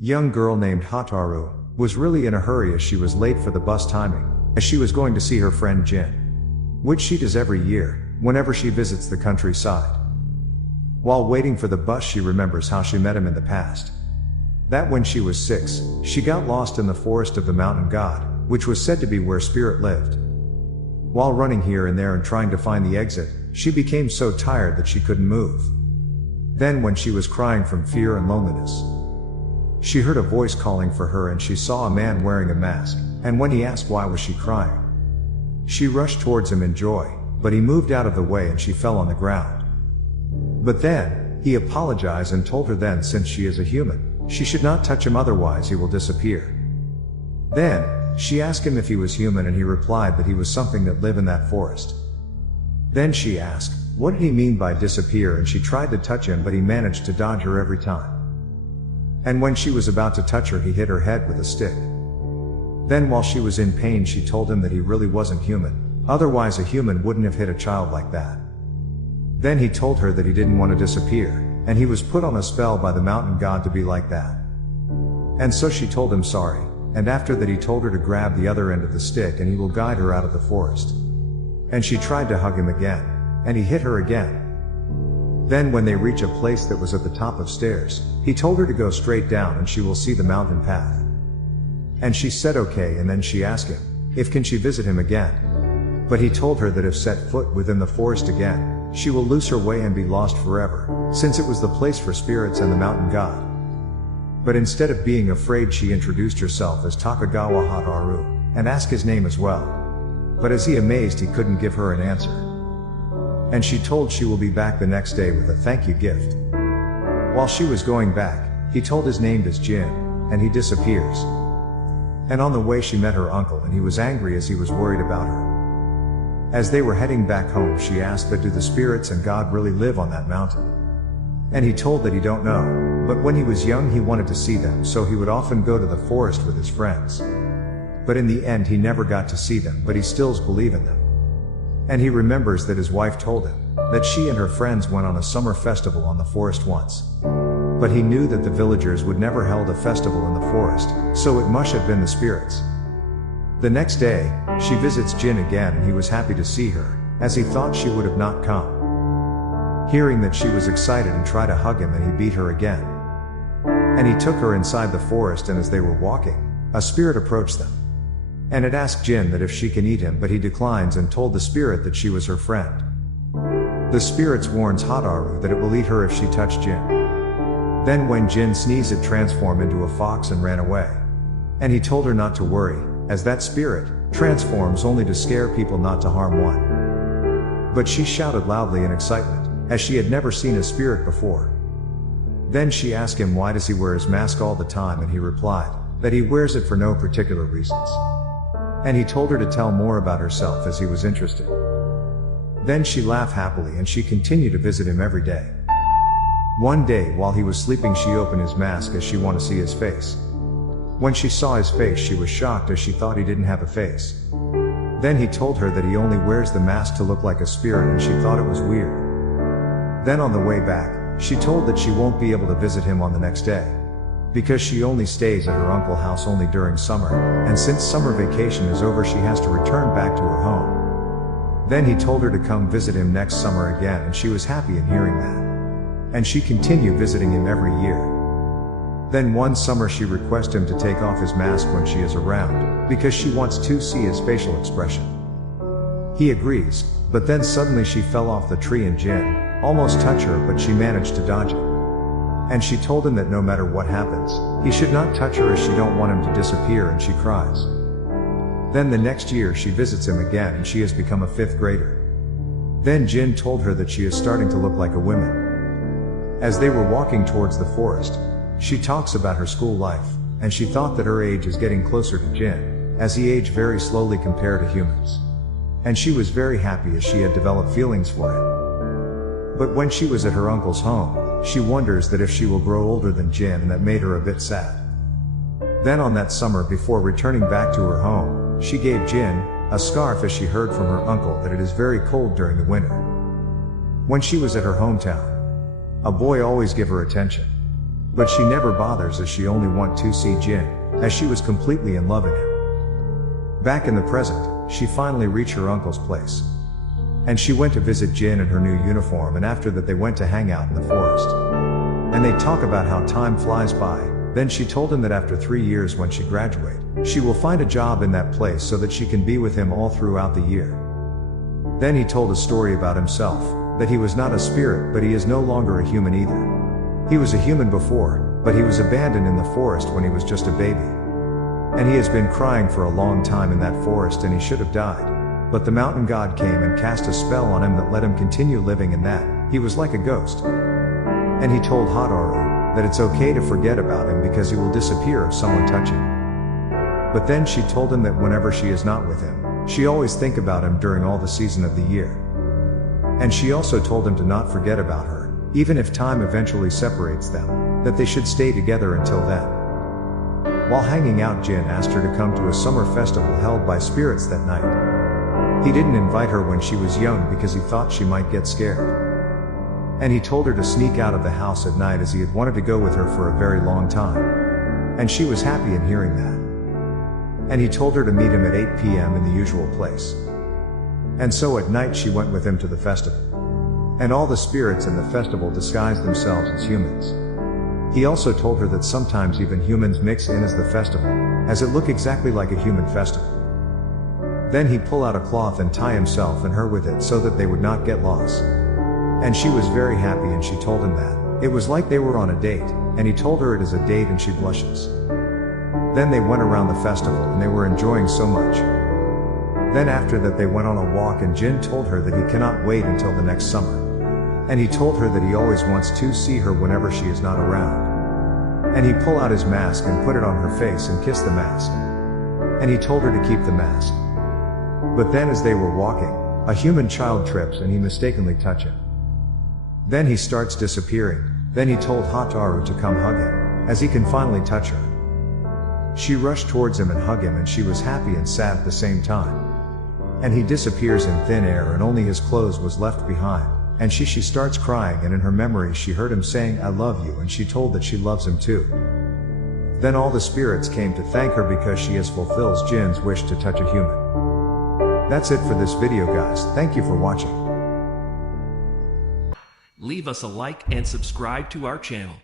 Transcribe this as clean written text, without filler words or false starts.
Young girl named Hotaru was really in a hurry as she was late for the bus timing, as she was going to see her friend Jin, which she does every year, whenever she visits the countryside. While waiting for the bus, she remembers how she met him in the past. That when she was 6, she got lost in the forest of the mountain god, which was said to be where spirit lived. While running here and there and trying to find the exit, she became so tired that she couldn't move. Then when she was crying from fear and loneliness, she heard a voice calling for her, and she saw a man wearing a mask, and when he asked why was she crying, she rushed towards him in joy, but he moved out of the way and she fell on the ground. But then, he apologized and told her then since she is a human, she should not touch him otherwise he will disappear. Then, she asked him if he was human and he replied that he was something that lived in that forest. Then she asked, what did he mean by disappear, and she tried to touch him but he managed to dodge her every time. And when she was about to touch her he hit her head with a stick. Then while she was in pain she told him that he really wasn't human, otherwise a human wouldn't have hit a child like that. Then he told her that he didn't want to disappear, and he was put on a spell by the mountain god to be like that. And so she told him sorry, and after that he told her to grab the other end of the stick and he will guide her out of the forest. And she tried to hug him again, and he hit her again. Then when they reach a place that was at the top of stairs, he told her to go straight down and she will see the mountain path. And she said okay, and then she asked him, if can she visit him again? But he told her that if set foot within the forest again, she will lose her way and be lost forever, since it was the place for spirits and the mountain god. But instead of being afraid she introduced herself as Takagawa Hotaru, and asked his name as well. But as he amazed he couldn't give her an answer. And she told she will be back the next day with a thank you gift. While she was going back, he told his name is Jin, and he disappears. And on the way she met her uncle and he was angry as he was worried about her. As they were heading back home she asked that do the spirits and God really live on that mountain? And he told that he don't know, but when he was young he wanted to see them, so he would often go to the forest with his friends. But in the end he never got to see them, but he still believes in them. And he remembers that his wife told him that she and her friends went on a summer festival on the forest once. But he knew that the villagers would never held a festival in the forest, so it must have been the spirits. The next day, she visits Jin again and he was happy to see her, as he thought she would have not come. Hearing that she was excited and tried to hug him and he beat her again. And he took her inside the forest, and as they were walking, a spirit approached them. And it asked Jin that if she can eat him, but he declines and told the spirit that she was her friend. The spirits warns Hotaru that it will eat her if she touched Jin. Then when Jin sneezed it transformed into a fox and ran away. And he told her not to worry, as that spirit transforms only to scare people, not to harm one. But she shouted loudly in excitement, as she had never seen a spirit before. Then she asked him why does he wear his mask all the time, and he replied that he wears it for no particular reasons. And he told her to tell more about herself as he was interested. Then she laughed happily and she continued to visit him every day. One day while he was sleeping she opened his mask as she wanted to see his face. When she saw his face she was shocked as she thought he didn't have a face. Then he told her that he only wears the mask to look like a spirit, and she thought it was weird. Then on the way back, she told that she won't be able to visit him on the next day, because she only stays at her uncle's house only during summer, and since summer vacation is over she has to return back to her home. Then he told her to come visit him next summer again, and she was happy in hearing that. And she continued visiting him every year. Then one summer she requests him to take off his mask when she is around, because she wants to see his facial expression. He agrees, but then suddenly she fell off the tree and Jin almost touched her, but she managed to dodge it. And she told him that no matter what happens, he should not touch her as she don't want him to disappear, and she cries. Then the next year she visits him again and she has become a 5th grader. Then Jin told her that she is starting to look like a woman. As they were walking towards the forest, she talks about her school life, and she thought that her age is getting closer to Jin, as he aged very slowly compared to humans. And she was very happy as she had developed feelings for him. But when she was at her uncle's home, she wonders that if she will grow older than Jin, and that made her a bit sad. Then on that summer before returning back to her home, she gave Jin a scarf as she heard from her uncle that it is very cold during the winter. When she was at her hometown, a boy always give her attention. But she never bothers as she only wants to see Jin, as she was completely in love with him. Back in the present, she finally reached her uncle's place. And she went to visit Jin in her new uniform, and after that they went to hang out in the forest. And they talk about how time flies by. Then she told him that after 3 years when she graduates, she will find a job in that place so that she can be with him all throughout the year. Then he told a story about himself, that he was not a spirit but he is no longer a human either. He was a human before, but he was abandoned in the forest when he was just a baby. And he has been crying for a long time in that forest and he should have died. But the mountain god came and cast a spell on him that let him continue living in that. He was like a ghost. And he told Hotaru that it's okay to forget about him because he will disappear if someone touches him. But then she told him that whenever she is not with him, she always think about him during all the season of the year. And she also told him to not forget about her, even if time eventually separates them, that they should stay together until then. While hanging out, Jin asked her to come to a summer festival held by spirits that night. He didn't invite her when she was young because he thought she might get scared. And he told her to sneak out of the house at night as he had wanted to go with her for a very long time. And she was happy in hearing that. And he told her to meet him at 8 p.m. in the usual place. And so at night she went with him to the festival. And all the spirits in the festival disguised themselves as humans. He also told her that sometimes even humans mix in as the festival, as it looked exactly like a human festival. Then he'd pull out a cloth and tie himself and her with it so that they would not get lost. And she was very happy and she told him that it was like they were on a date, and he told her it is a date and she blushes. Then they went around the festival and they were enjoying so much. Then after that they went on a walk and Jin told her that he cannot wait until the next summer. And he told her that he always wants to see her whenever she is not around. And he pulled out his mask and put it on her face and kissed the mask. And he told her to keep the mask. But then as they were walking, a human child trips and he mistakenly touches him. Then he starts disappearing. Then he told Hotaru to come hug him, as he can finally touch her. She rushed towards him and hugged him and she was happy and sad at the same time. And he disappears in thin air and only his clothes was left behind. And she starts crying, and in her memory she heard him saying I love you, and she told that she loves him too. Then all the spirits came to thank her because she has fulfills Jin's wish to touch a human. That's it for this video guys, thank you for watching. Leave us a like and subscribe to our channel.